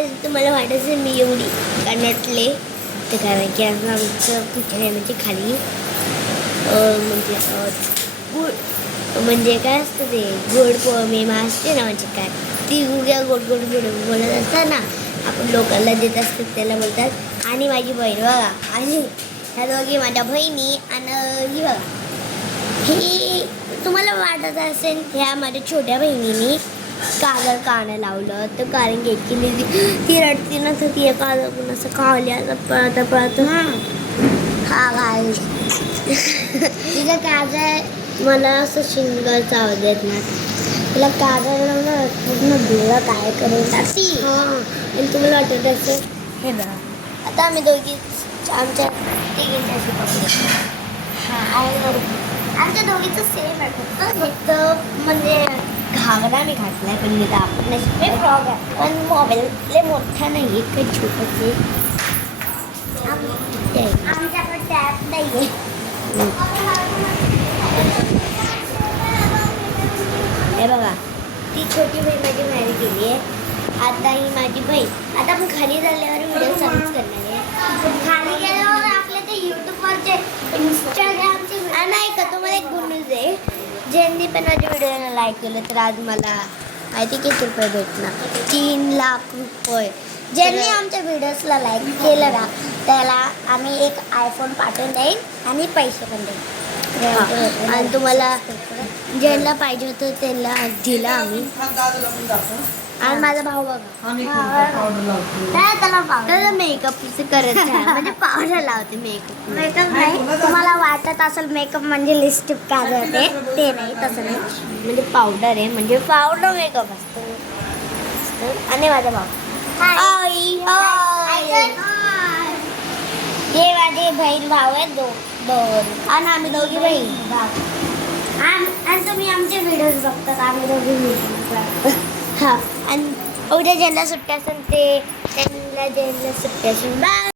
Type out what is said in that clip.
आज तुम्हाला वाटत असेल मी एवढी नटले तर कारण की आज आमचं म्हणजे खाली म्हणजे गुड म्हणजे काय असतं ते गोड पौर्णिमा असते ना म्हणजे काय ती उग्या गोड गोड गोड बोलत असतात ना आपण लोकांना देत असतात त्याला बोलतात. आणि माझी बहीण बघा आणि ह्या दोघी माझ्या बहिणी आणि ही बघा ही तुम्हाला वाटत असेल ह्या माझ्या छोट्या बहिणीने काजळ कानं लावलं तर कारण की ती रडती ना तर ती काजळ असं खावली असं पळत पळत हा घाल तिचं काजळ मला असं शिंग चाव देत ना तिला काजळ लावलं पूर्ण डोळा काय करून टाकती. आणि तुम्हाला वाटत असेल हे बघा आता आम्ही दोघी आमच्या तिघींच्या अशी पकडू आमच्या दोघीचं सेम आहे फक्त म्हणजे घागरा मी घातलाय पण मी दाखवत नाही फ्रॉक आहे पण मोबाईल लय मोठा नाही एक काही छोटंच आहे आमच्याकडे टॅप नाही आहे. हे बघा ती छोटी बहीण माझी मॅरी केली आहे. आता ही माझी बहीण आता आपण खाली झाल्यावर व्हिडिओ चालूच करणार आहे. खाली गेल्यावर आपले ते यूट्यूबवरचे इंस्टाग्रामचे नाही का तुम्हाला एक गुड न्यूज आहे ज्यांनी पण माझ्या व्हिडिओला लाईक केलं तर आज मला माहिती किती रुपये भेटणार 3 लाख रुपये. ज्यांनी आमच्या व्हिडिओजला लाईक केलं ना त्याला आम्ही एक आयफोन पाठवून देईन आणि पैसे पण देईन. आणि तुम्हाला ज्यांना पाहिजे होतं त्यांना दिला आम्ही. आणि माझा भाऊ बघा त्याला मेकअप करत म्हणजे पावडर लावते मेकअप नाही. तुम्हाला वाटत असेल मेकअप म्हणजे लिपस्टिक काजळते ते नाही तसं नाही म्हणजे पावडर आहे म्हणजे पावडर मेकअप असतो. आणि माझा भाऊ हे माझे बहीण भाऊ आहेत दोन आणि आम्ही दोघी बहीण आणि तुम्ही आमचे व्हिडिओज बघतात आम्ही दोघी हा. आणि उद्या ज्यांना सुट्ट्या असेल ते त्यांना ज्यांना सुट्ट्या असेल बाय.